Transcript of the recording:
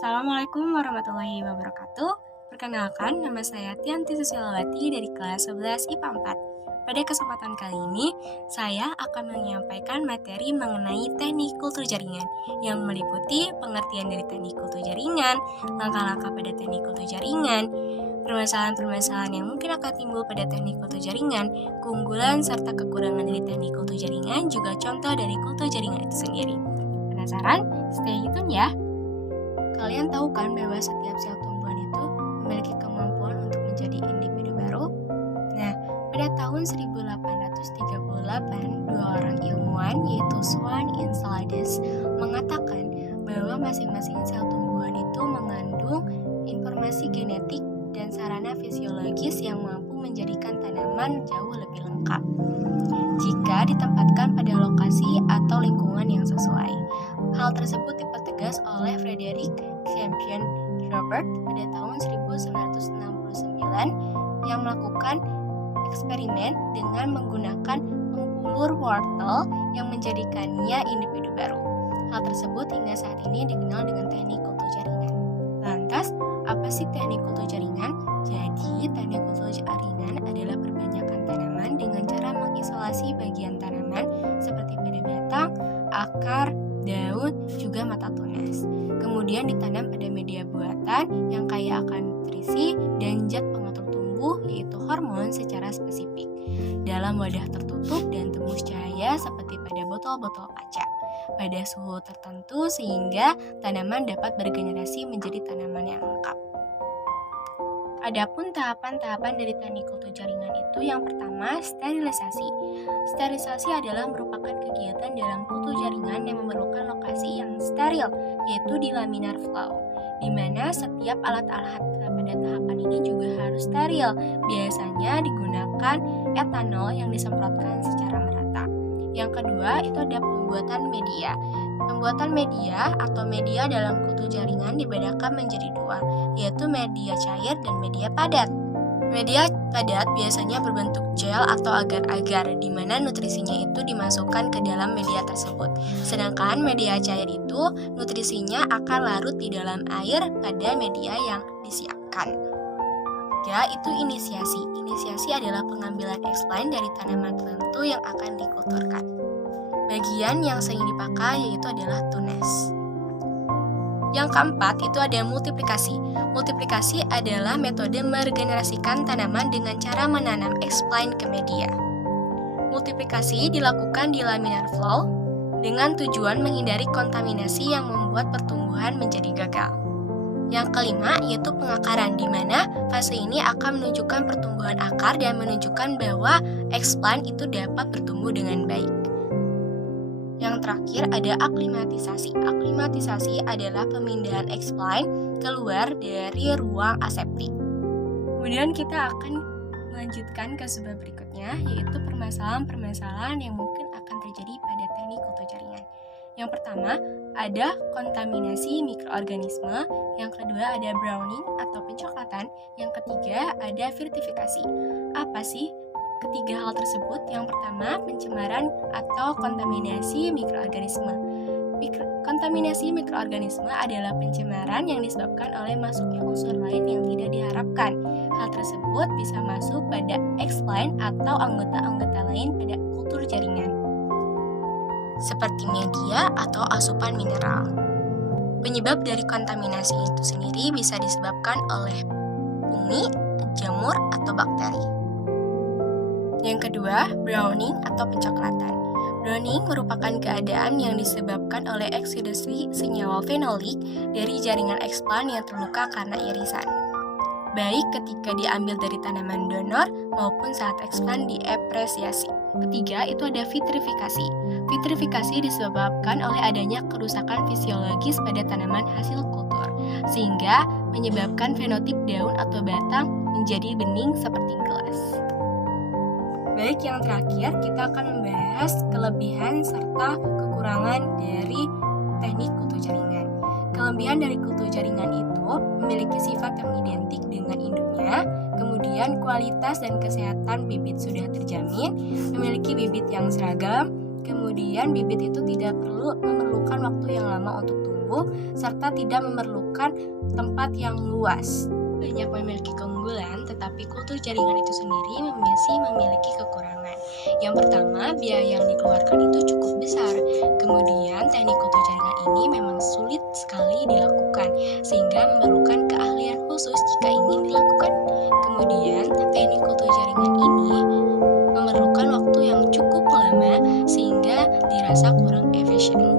Assalamualaikum warahmatullahi wabarakatuh. Perkenalkan, nama saya Tianti Susilawati dari kelas 11 IPA 4. Pada kesempatan kali ini, saya akan menyampaikan materi mengenai teknik kultur jaringan yang meliputi pengertian dari teknik kultur jaringan, langkah-langkah pada teknik kultur jaringan, permasalahan-permasalahan yang mungkin akan timbul pada teknik kultur jaringan, keunggulan serta kekurangan dari teknik kultur jaringan, juga contoh dari kultur jaringan itu sendiri. Penasaran? Stay tune ya! Kalian tahu kan bahwa setiap sel tumbuhan itu memiliki kemampuan untuk menjadi individu baru? Nah, pada tahun 1838, dua orang ilmuwan yaitu Swan dan Enceladus mengatakan bahwa masing-masing sel tumbuhan itu mengandung informasi genetik dan sarana fisiologis yang mampu menjadikan tanaman jauh lebih lengkap jika ditempatkan pada lokasi atau lingkungan yang sesuai. Hal tersebut dipertegas oleh Frederick Campion Robert pada tahun 1969 yang melakukan eksperimen dengan menggunakan pembulur wortel yang menjadikannya individu baru. Hal tersebut hingga saat ini dikenal dengan teknik kultur jaringan. Lantas, apa sih teknik kultur jaringan? Jadi, teknik kultur jaringan adalah perbanyakan tanaman dengan cara mengisolasi bagian tanaman seperti pada batang, akar, daun, juga mata tunas. Kemudian ditanam pada media buatan yang kaya akan nutrisi dan zat pengatur tumbuh yaitu hormon secara spesifik dalam wadah tertutup dan tembus cahaya seperti pada botol-botol kaca pada suhu tertentu sehingga tanaman dapat bergenerasi menjadi tanaman yang lengkap. Adapun tahapan-tahapan dari teknik kultur jaringan itu yang pertama, sterilisasi. Sterilisasi adalah merupakan kegiatan dalam kultur jaringan yang memerlukan lokasi yang steril, yaitu di laminar flow, di mana setiap alat-alat pada tahapan ini juga harus steril. Biasanya digunakan etanol yang disemprotkan secara merata. Yang kedua, itu ada pembuatan media. Pembuatan media atau media dalam kultur jaringan dibedakan menjadi dua, yaitu media cair dan media padat. Media padat biasanya berbentuk gel atau agar-agar, di mana nutrisinya itu dimasukkan ke dalam media tersebut. Sedangkan media cair itu nutrisinya akan larut di dalam air pada media yang disiapkan. Ya, itu inisiasi. Inisiasi adalah pengambilan explain dari tanaman tertentu yang akan dikulturkan. Bagian yang sering dipakai yaitu adalah tunas. Yang keempat itu ada multiplikasi. Multiplikasi adalah metode meregenerasikan tanaman dengan cara menanam explain ke media. Multiplikasi dilakukan di laminar flow dengan tujuan menghindari kontaminasi yang membuat pertumbuhan menjadi gagal. Yang kelima yaitu pengakaran, di mana fase ini akan menunjukkan pertumbuhan akar dan menunjukkan bahwa explain itu dapat bertumbuh dengan baik. Yang terakhir ada aklimatisasi. Aklimatisasi adalah pemindahan explain keluar dari ruang aseptik. Kemudian kita akan melanjutkan ke sebab berikutnya, yaitu permasalahan-permasalahan yang mungkin akan terjadi pada teknik kultur jaringan. Yang pertama ada kontaminasi mikroorganisme, yang kedua ada browning atau pencoklatan, yang ketiga ada virtifikasi. Apa sih ketiga hal tersebut? Yang pertama, pencemaran atau kontaminasi mikroorganisme. Kontaminasi mikroorganisme adalah pencemaran yang disebabkan oleh masuknya unsur lain yang tidak diharapkan. Hal tersebut bisa masuk pada explain atau anggota-anggota lain pada kultur jaringan, seperti media atau asupan mineral. Penyebab dari kontaminasi itu sendiri bisa disebabkan oleh bumi, jamur, atau bakteri. Yang kedua, browning atau pencoklatan. Browning merupakan keadaan yang disebabkan oleh oksidasi senyawa fenolik dari jaringan explain yang terluka karena irisan, baik ketika diambil dari tanaman donor maupun saat explain diepresiasi. Ketiga, itu ada vitrifikasi. Vitrifikasi disebabkan oleh adanya kerusakan fisiologis pada tanaman hasil kultur, sehingga menyebabkan fenotip daun atau batang menjadi bening seperti gelas. Baik, yang terakhir kita akan membahas kelebihan serta kekurangan dari teknik kultur jaringan. Kelebihan dari kultur jaringan itu memiliki sifat yang identik dengan induknya, kemudian kualitas dan kesehatan bibit sudah terjamin, memiliki bibit yang seragam, kemudian bibit itu tidak perlu memerlukan waktu yang lama untuk tumbuh, serta tidak memerlukan membutuhkan tempat yang luas. Banyak memiliki keunggulan, tetapi kultur jaringan itu sendiri masih memiliki kekurangan. Yang pertama, biaya yang dikeluarkan itu cukup besar. Kemudian, teknik kultur jaringan ini memang sulit sekali dilakukan, sehingga memerlukan keahlian khusus jika ingin dilakukan. Kemudian, teknik kultur jaringan ini memerlukan waktu yang cukup lama, sehingga dirasa kurang efisien.